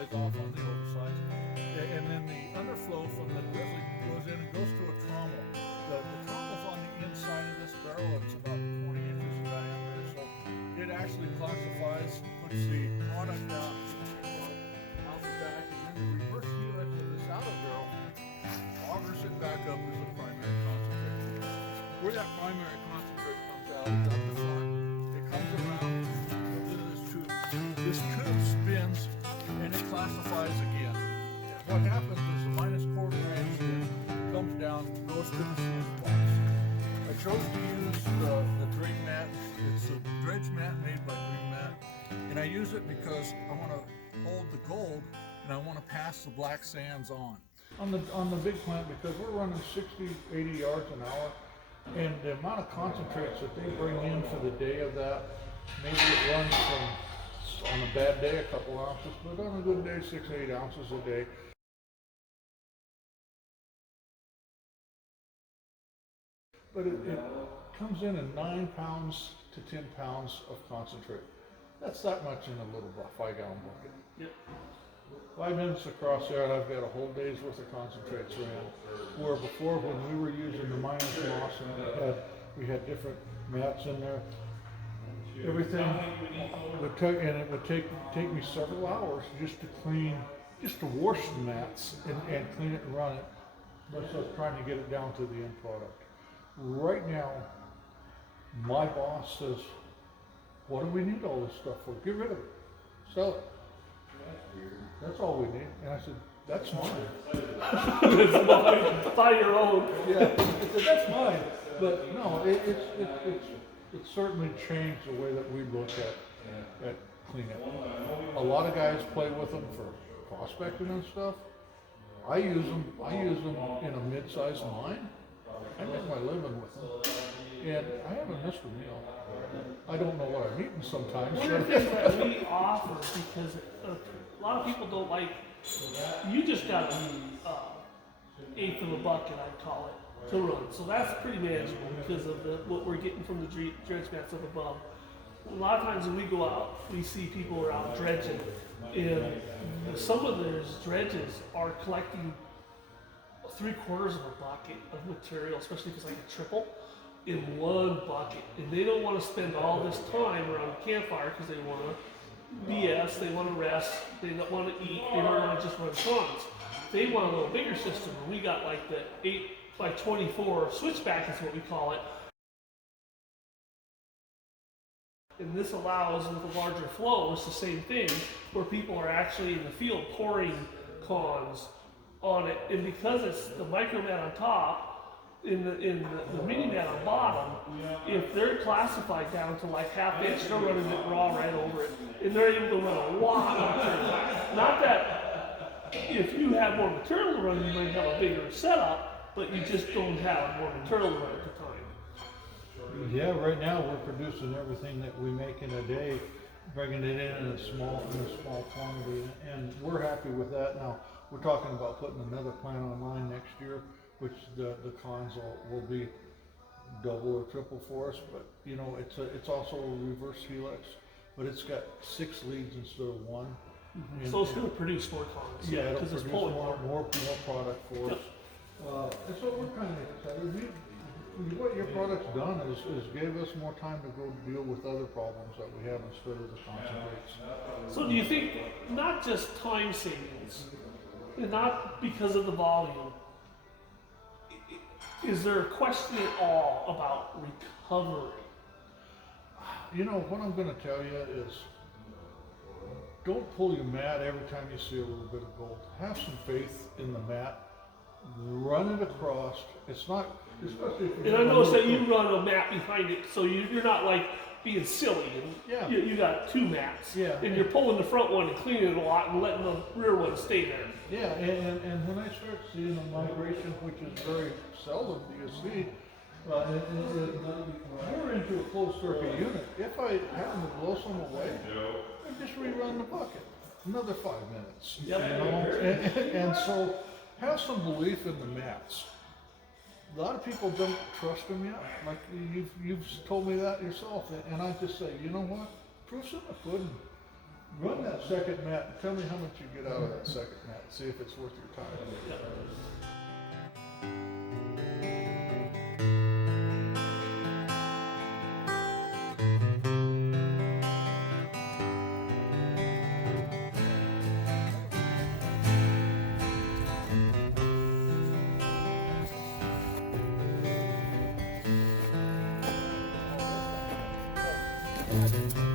oversized off on the oversized. And then the underflow from the grizzly goes in and goes to a trommel. The trommel's on the inside of this barrel. It's about 20 inches in diameter. So it actually classifies, puts the product out the back, and then the reverse helix of this outer barrel augers it back up as a primary concentrate. Where that primary concentrate comes out is up the front. It comes around to this tube. This tube spins and it classifies again. What happens is the minus quarter inch comes down, goes to the sluice box. I chose to use the dredge mat. It's a dredge mat made by Green Mat, and I use it because I want to hold the gold and I want to pass the black sands on. On the big plant, because we're running 60, 80 yards an hour, and the amount of concentrates that they bring in for the day of that, maybe it runs from, on a bad day, a couple ounces, but on a good day, 6, 8 ounces a day. But it comes in 9 pounds to 10 pounds of concentrate. That's that much in a little 5-gallon bucket. Yep. 5 minutes across there, and I've got a whole day's worth of concentrates ran. Where before, when we were using the miners moss, and we had different mats in there, everything would take, and it would take me several hours just to clean, just to wash the mats and clean it and run it. Versus trying to get it down to the end product. Right now, my boss says, "What do we need all this stuff for? Get rid of it. Sell it. That's all we need." And I said, "That's mine." It's mine. Buy your own. Yeah, I said, "That's mine." But no, it's certainly changed the way that we look at cleanup. A lot of guys play with them for prospecting and stuff. I use them in a mid-sized mine. I make my living with them, and I haven't missed a meal. I don't know what I'm eating sometimes. One of the things that we offer, because a lot of people don't like, you just got an eighth of a bucket, I call it, to run. So that's pretty manageable because of what we're getting from the dredge mats up above. A lot of times when we go out, we see people are out dredging, and some of those dredges are collecting 3/4 of a bucket of material, especially if it's like a triple, in one bucket. And they don't want to spend all this time around the campfire because they want to BS, they want to rest, they don't want to eat, they don't want to just run ponds. They want a little bigger system, and we got like the 8x24 switchback is what we call it. And this allows, with a larger flow, it's the same thing, where people are actually in the field pouring cons on it, and because it's the micro mat on top, in the mini mat on bottom, if they're classified down to like half inch, they're running it raw right over it, and they're able to run a lot of material. Not that if you have more material to run, you might have a bigger setup, but you just don't have more material to run at the time. Yeah, right now we're producing everything that we make in a day, bringing it in a small quantity, and we're happy with that. Now we're talking about putting another plant online next year, which the cons will be double or triple for us. But you know, it's also a reverse helix, but it's got 6 leads instead of 1. Mm-hmm. So it's going to produce more cons. Yeah, it'll produce more product for us. And so we're kind of excited. What your product's done is gave us more time to go deal with other problems that we have instead of the concentrates. So do you think not just time savings, and not because of the volume, is there a question at all about recovery? You know, what I'm going to tell you is, don't pull your mat every time you see a little bit of gold. Have some faith in the mat. Run it across. It's not, especially if and I noticed that you run a mat behind it, so you're not like being silly. And yeah. You got 2 mats. Yeah. And you're pulling the front one and cleaning it a lot and letting the rear one stay there. Yeah, and when I start seeing a migration, which is very seldom do you see, we're into a closed circuit unit. If I happen to blow some away, I just rerun the bucket. Another 5 minutes. Yep. You know? And so have some belief in the mats. A lot of people don't trust them yet. Like you've told me that yourself, and I just say, you know what? Proof's in the pudding. Run that second mat and tell me how much you get out of that second mat. See if it's worth your time. Yeah. Oh,